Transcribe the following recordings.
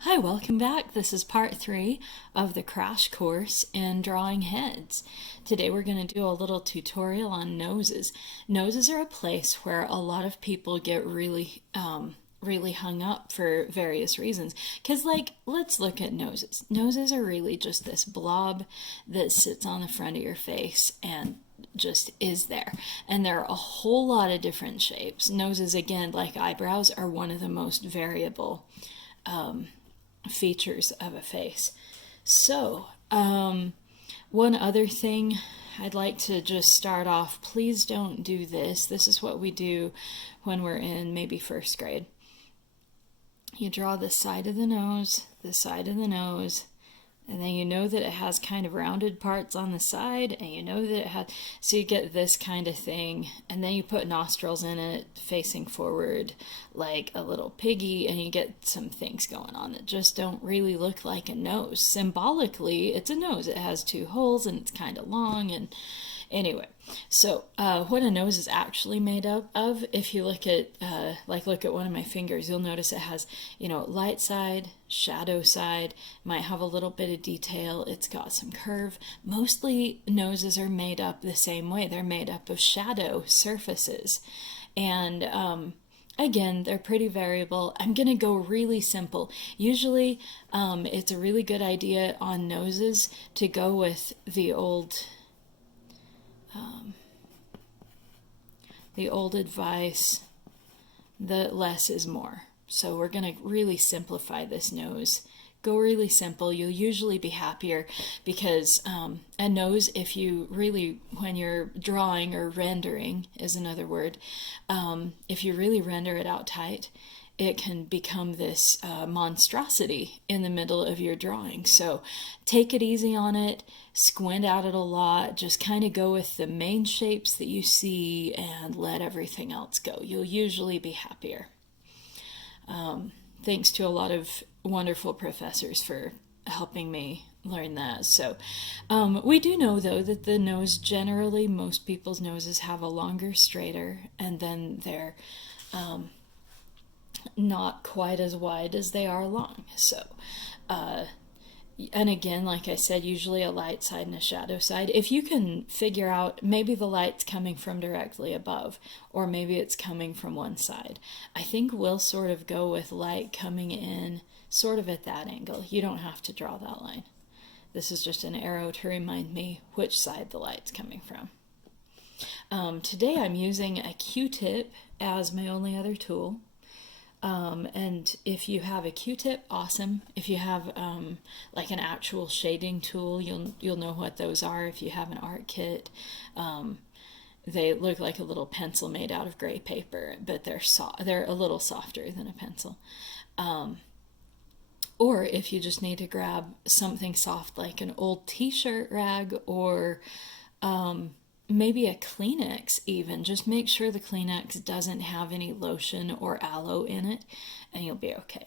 Hi, welcome back. This is part 3 of the crash course in drawing heads. Today we're going to do a little tutorial on noses. Noses are a place where a lot of people get really hung up for various reasons. Because, let's look at noses. Noses are really just this blob that sits on the front of your face and just is there. And there are a whole lot of different shapes. Noses, again, like eyebrows, are one of the most variable features of a face. So, one other thing I'd like to just start off, please don't do this. This is what we do when we're in maybe first grade. You draw the side of the nose, and then you know that it has kind of rounded parts on the side, and you know that it has, so you get this kind of thing, and then you put nostrils in it facing forward like a little piggy, and you get some things going on that just don't really look like a nose. Symbolically, it's a nose. It has two holes, and it's kind of long, and anyway, so what a nose is actually made up of, if you look at look at one of my fingers, you'll notice it has, light side, shadow side, might have a little bit of detail, it's got some curve. Mostly noses are made up the same way. They're made up of shadow surfaces. And again, they're pretty variable. I'm going to go really simple. Usually it's a really good idea on noses to go with the old advice, the less is more. So we're going to really simplify this nose. Go really simple. You'll usually be happier because a nose, if you really, when you're drawing or rendering is another word, if you really render it out tight, it can become this monstrosity in the middle of your drawing. So take it easy on it, squint at it a lot, just kind of go with the main shapes that you see and let everything else go. You'll usually be happier. Thanks to a lot of wonderful professors for helping me learn that. So we do know, though, that the nose, generally, most people's noses have a longer, straighter, and then they're not quite as wide as they are long. So, and again, like I said, usually a light side and a shadow side. If you can figure out, maybe the light's coming from directly above, or maybe it's coming from one side. I think we'll sort of go with light coming in sort of at that angle. You don't have to draw that line. This is just an arrow to remind me which side the light's coming from. Today I'm using a Q-tip as my only other tool. And if you have a Q-tip, awesome. If you have like an actual shading tool, you'll know what those are. If you have an art kit, they look like a little pencil made out of gray paper, but they're a little softer than a pencil. Or if you just need to grab something soft like an old t-shirt rag, or maybe a Kleenex even. Just make sure the Kleenex doesn't have any lotion or aloe in it, and you'll be okay.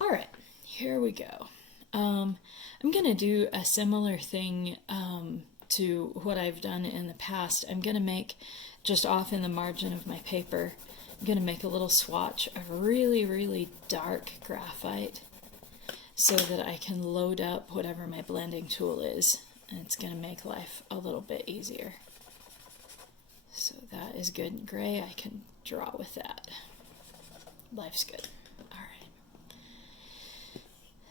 All right, here we go. I'm going to do a similar thing to what I've done in the past. I'm going to make, just off in the margin of my paper, I'm going to make a little swatch of really, really dark graphite so that I can load up whatever my blending tool is. And it's going to make life a little bit easier. So that is good and gray. I can draw with that. Life's good. All right.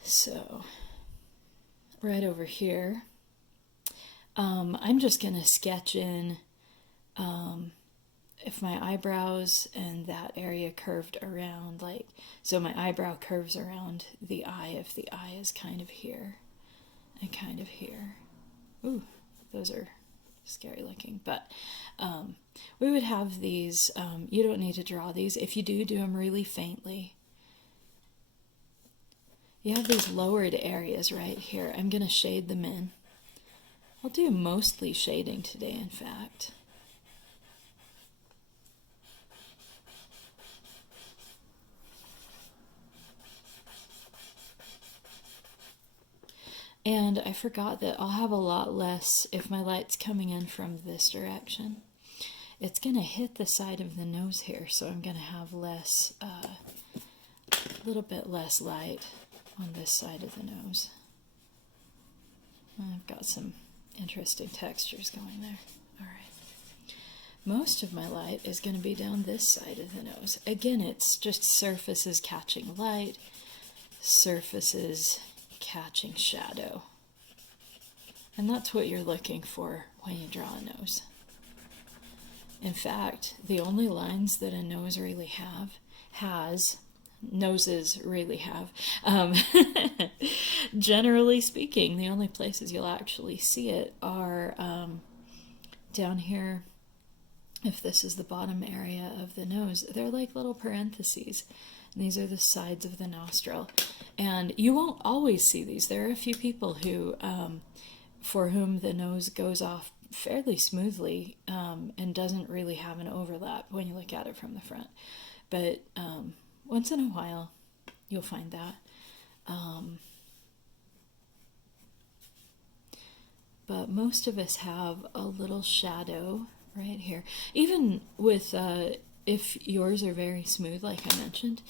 So right over here, I'm just going to sketch in if my eyebrows and that area curved around, so my eyebrow curves around the eye, if the eye is kind of here and kind of here. Ooh, those are scary looking, but we would have these. You don't need to draw these. If you do them really faintly. You have these lowered areas right here. I'm going to shade them in. I'll do mostly shading today, in fact. And I forgot that I'll have a lot less if my light's coming in from this direction. It's going to hit the side of the nose here, so I'm going to have less little bit less light on this side of the nose. I've got some interesting textures going there. All right. Most of my light is going to be down this side of the nose. Again, it's just surfaces catching light, surfaces catching shadow. And that's what you're looking for when you draw a nose. In fact, the only lines that a nose really noses really have, generally speaking, the only places you'll actually see it are down here. If this is the bottom area of the nose, they're like little parentheses. And these are the sides of the nostril. And you won't always see these. There are a few people who, for whom the nose goes off fairly smoothly and doesn't really have an overlap when you look at it from the front. But once in a while, you'll find that. But most of us have a little shadow right here. Even with, if yours are very smooth, like I mentioned,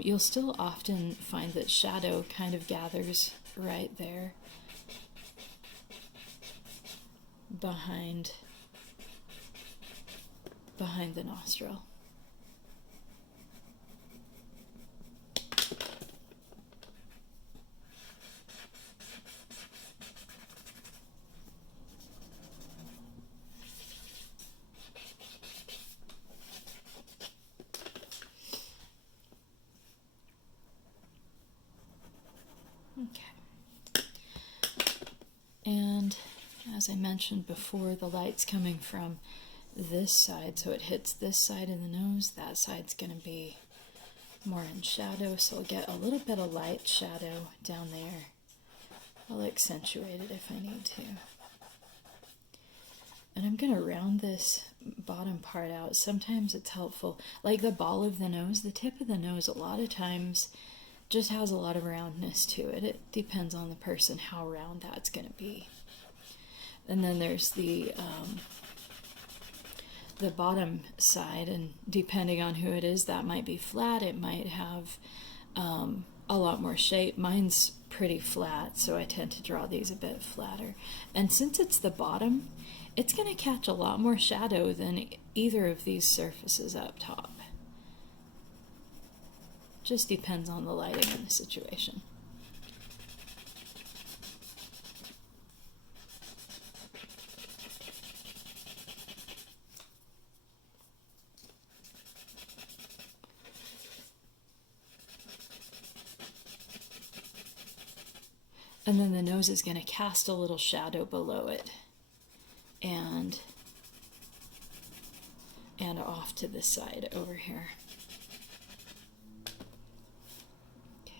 you'll still often find that shadow kind of gathers right there behind the nostril. Okay. And as I mentioned before, the light's coming from this side, so it hits this side of the nose. That side's going to be more in shadow, so I'll get a little bit of light shadow down there. I'll accentuate it if I need to. And I'm going to round this bottom part out. Sometimes it's helpful, like the ball of the nose, the tip of the nose a lot of times just has a lot of roundness to it. It depends on the person how round that's going to be. And then there's the bottom side, and depending on who it is, that might be flat. It might have a lot more shape. Mine's pretty flat, so I tend to draw these a bit flatter. And since it's the bottom, it's going to catch a lot more shadow than either of these surfaces up top. Just depends on the lighting and the situation. And then the nose is going to cast a little shadow below it and off to the side over here. Okay.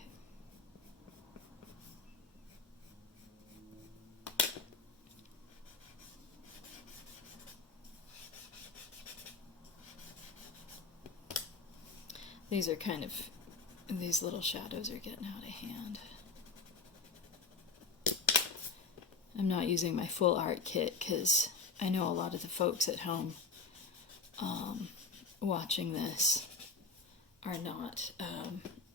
These are kind of, these little shadows are getting out of hand. I'm not using my full art kit because I know a lot of the folks at home watching this are not,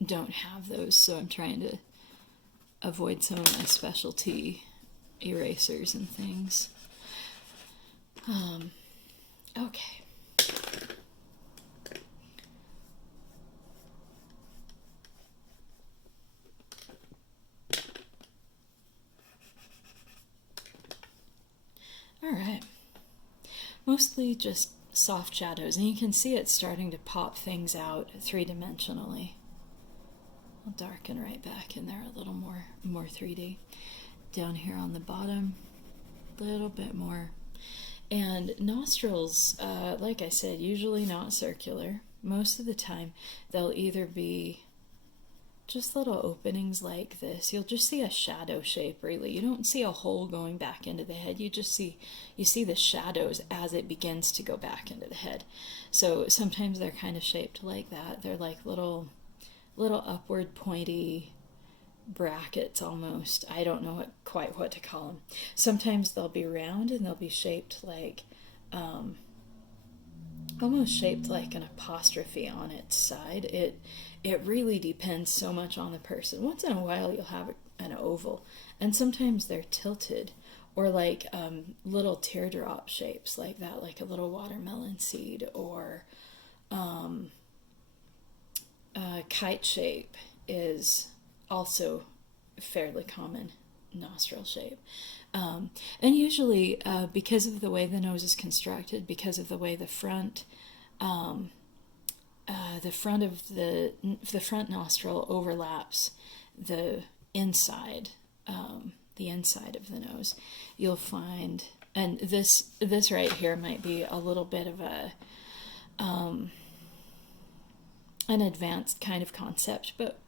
don't have those, so I'm trying to avoid some of my specialty erasers and things. Okay. All right. Mostly just soft shadows, and you can see it starting to pop things out three-dimensionally. I'll darken right back in there a little more 3D. Down here on the bottom, a little bit more. And nostrils, like I said, usually not circular. Most of the time, they'll either be just little openings like this. You'll just see a shadow shape, really. You don't see a hole going back into the head. You see the shadows as it begins to go back into the head. So sometimes they're kind of shaped like that. They're like little upward pointy brackets almost. I don't know quite what to call them. Sometimes they'll be round and they'll be shaped like almost shaped like an apostrophe on its side. It really depends so much on the person. Once in a while you'll have an oval, and sometimes they're tilted, or like little teardrop shapes like that, like a little watermelon seed, or a kite shape is also fairly common nostril shape. And usually, because of the way the nose is constructed, because of the way the front of the front nostril overlaps the inside, the inside of the nose, you'll find, and this right here might be a little bit of an advanced kind of concept, but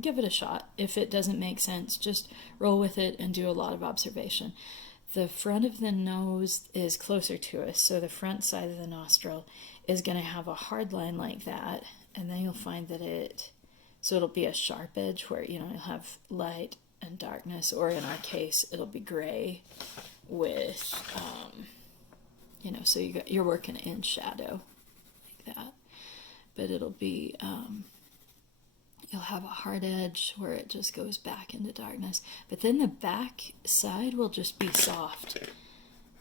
give it a shot. If it doesn't make sense, just roll with it and do a lot of observation. The front of the nose is closer to us, so the front side of the nostril is going to have a hard line like that, and then you'll find that it'll be a sharp edge where, you'll have light and darkness, or in our case, it'll be gray with, so you're working in shadow like that. But it'll be, you'll have a hard edge where it just goes back into darkness. But then the back side will just be soft.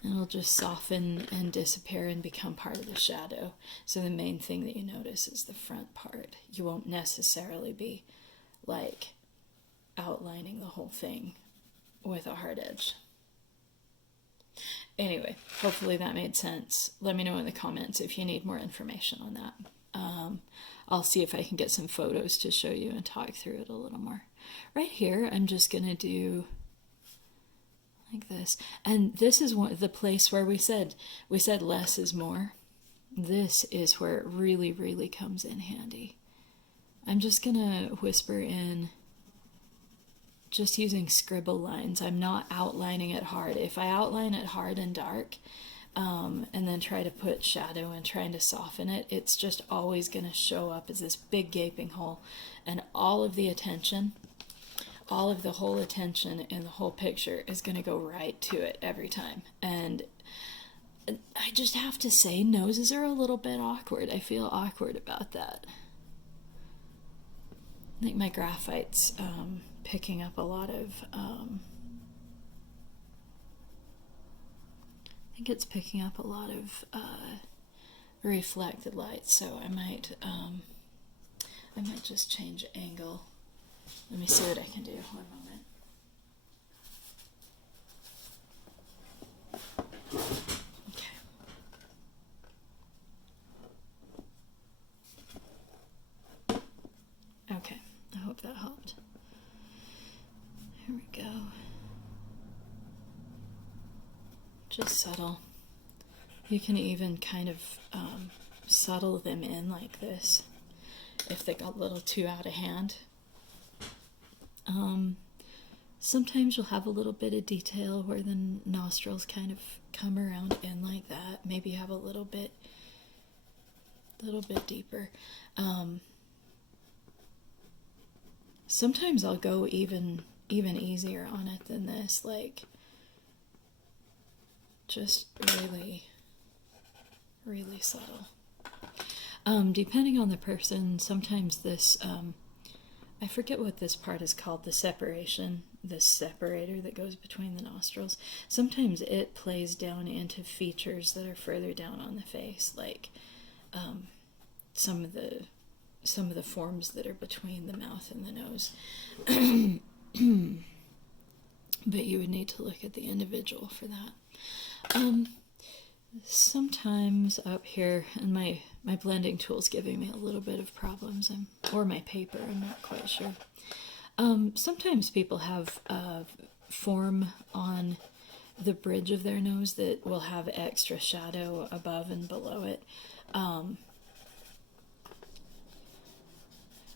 And it'll just soften and disappear and become part of the shadow. So the main thing that you notice is the front part. You won't necessarily be like outlining the whole thing with a hard edge. Anyway, hopefully that made sense. Let me know in the comments if you need more information on that. I'll see if I can get some photos to show you and talk through it a little more. Right here, I'm just going to do like this. And this is the place where we said less is more. This is where it really, really comes in handy. I'm just going to whisper in, just using scribble lines. I'm not outlining it hard. If I outline it hard and dark, and then try to put shadow and trying to soften it, it's just always going to show up as this big gaping hole, and all of the whole attention in the whole picture is going to go right to it every time. And I just have to say, noses are a little bit awkward. I feel awkward about that. I think my graphite's picking up a lot of I think it's picking up a lot of reflected light, so I might just change angle. Let me see what I can do. One moment. Okay, I hope that helped. Here we go. Just subtle. You can even kind of subtle them in like this if they got a little too out of hand. Sometimes you'll have a little bit of detail where the nostrils kind of come around in like that. Maybe have a little bit deeper. Sometimes I'll go even easier on it than this, like just really, really subtle. Depending on the person, sometimes this, I forget what this part is called, the separation, the separator that goes between the nostrils. Sometimes it plays down into features that are further down on the face, like some of the forms that are between the mouth and the nose. But you would need to look at the individual for that. Sometimes up here, and my blending tool's giving me a little bit of problems, or my paper, I'm not quite sure. Sometimes people have form on the bridge of their nose that will have extra shadow above and below it.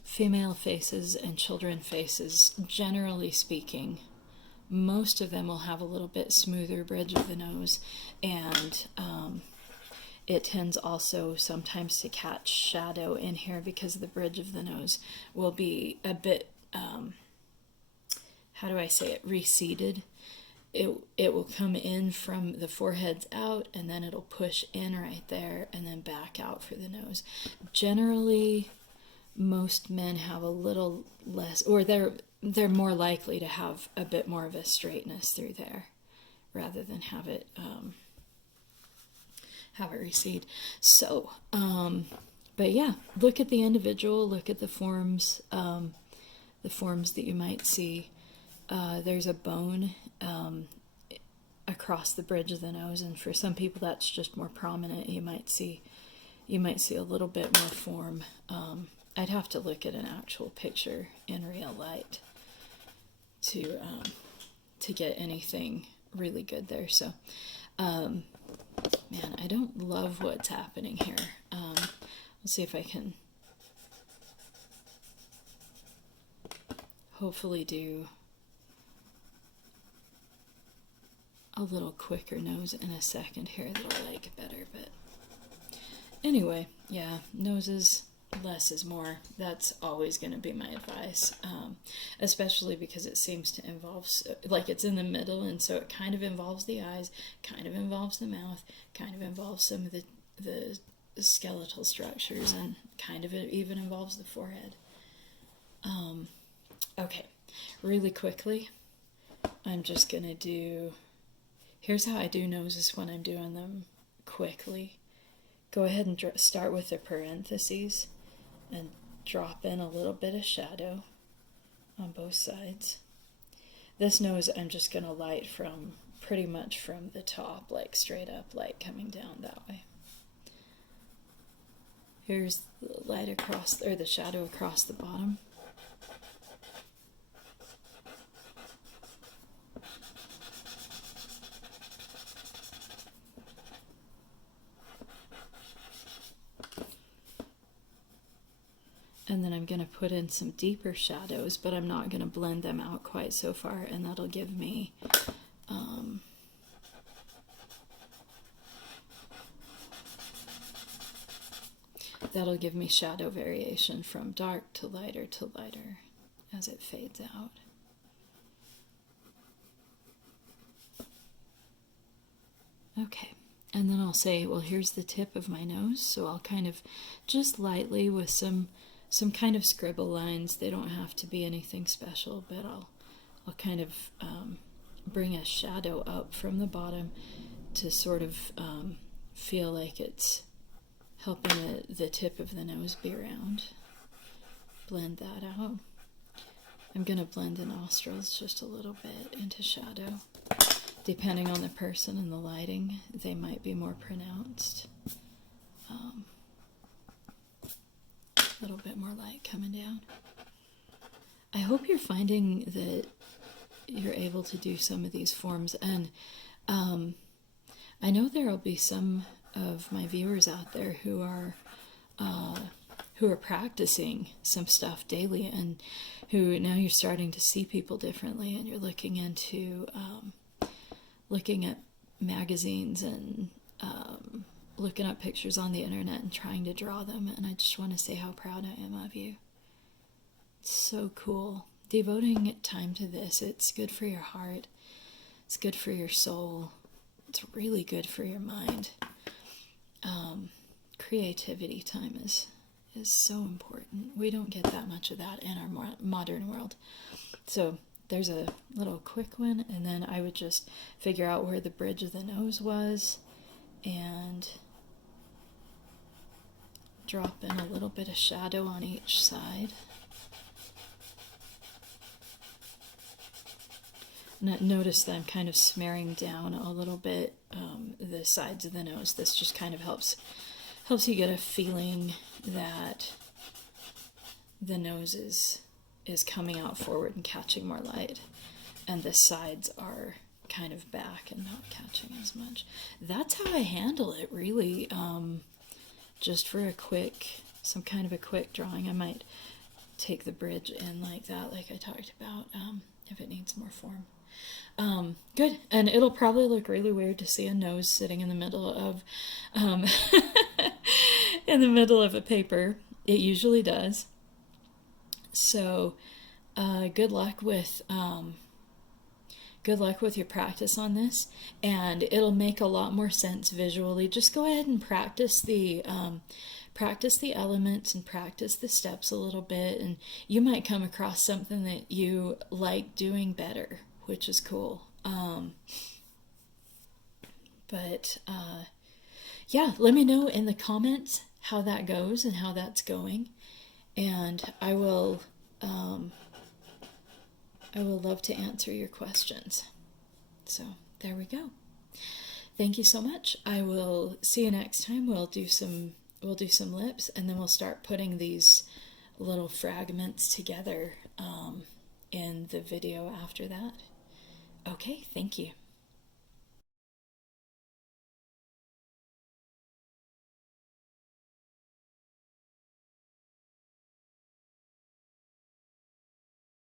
Female faces and children faces, generally speaking, most of them will have a little bit smoother bridge of the nose, and it tends also sometimes to catch shadow in here because the bridge of the nose will be a bit, how do I say it, receded. it will come in from the foreheads out, and then it'll push in right there and then back out for the nose. Generally, most men have a little less, or they're more likely to have a bit more of a straightness through there rather than have it recede. So, but yeah, look at the individual, look at the forms that you might see. There's a bone across the bridge of the nose, and for some people that's just more prominent. You might see a little bit more form. I'd have to look at an actual picture in real light to get anything really good there. So, man, I don't love what's happening here. Let's see if I can hopefully do a little quicker nose in a second here that I like better. But anyway, yeah, noses, less is more. That's always going to be my advice, especially because it seems to involve, like, it's in the middle, and so it kind of involves the eyes, kind of involves the mouth, kind of involves some of the skeletal structures, and kind of it even involves the forehead. Okay, really quickly, I'm just going to do, here's how I do noses when I'm doing them quickly. Go ahead and start with the parentheses and drop in a little bit of shadow on both sides. This nose I'm just going to light from pretty much from the top, like straight up, light coming down that way. Here's the light across, or the shadow across the bottom. And then I'm going to put in some deeper shadows, but I'm not going to blend them out quite so far, and that'll give me shadow variation from dark to lighter as it fades out. Okay, and then I'll say, well, here's the tip of my nose, so I'll kind of just lightly with some kind of scribble lines. They don't have to be anything special, but I'll kind of bring a shadow up from the bottom to sort of feel like it's helping the tip of the nose be round. Blend that out. I'm going to blend the nostrils just a little bit into shadow. Depending on the person and the lighting, they might be more pronounced. A little bit more light coming down. I hope you're finding that you're able to do some of these forms, and I know there will be some of my viewers out there who are practicing some stuff daily, and who now you're starting to see people differently, and you're looking into looking at magazines and looking up pictures on the internet and trying to draw them, and I just want to say how proud I am of you. It's so cool. Devoting time to this, it's good for your heart, it's good for your soul, it's really good for your mind. Creativity time is so important. We don't get that much of that in our modern world. So there's a little quick one, and then I would just figure out where the bridge of the nose was and drop in a little bit of shadow on each side. Notice that I'm kind of smearing down a little bit the sides of the nose. This just kind of helps you get a feeling that the nose is coming out forward and catching more light, and the sides are kind of back and not catching as much. That's how I handle it, really. Just for some kind of a quick drawing, I might take the bridge in like that, like I talked about, if it needs more form. Good. And it'll probably look really weird to see a nose sitting in the middle of a paper. It usually does. So good luck with good luck with your practice on this, and it'll make a lot more sense visually. Just go ahead and practice the elements and practice the steps a little bit, and you might come across something that you like doing better, which is cool. Yeah, let me know in the comments how that goes and how that's going, and I will love to answer your questions. So there we go. Thank you so much. I will see you next time. We'll do some lips, and then we'll start putting these little fragments together in the video after that. Okay, thank you.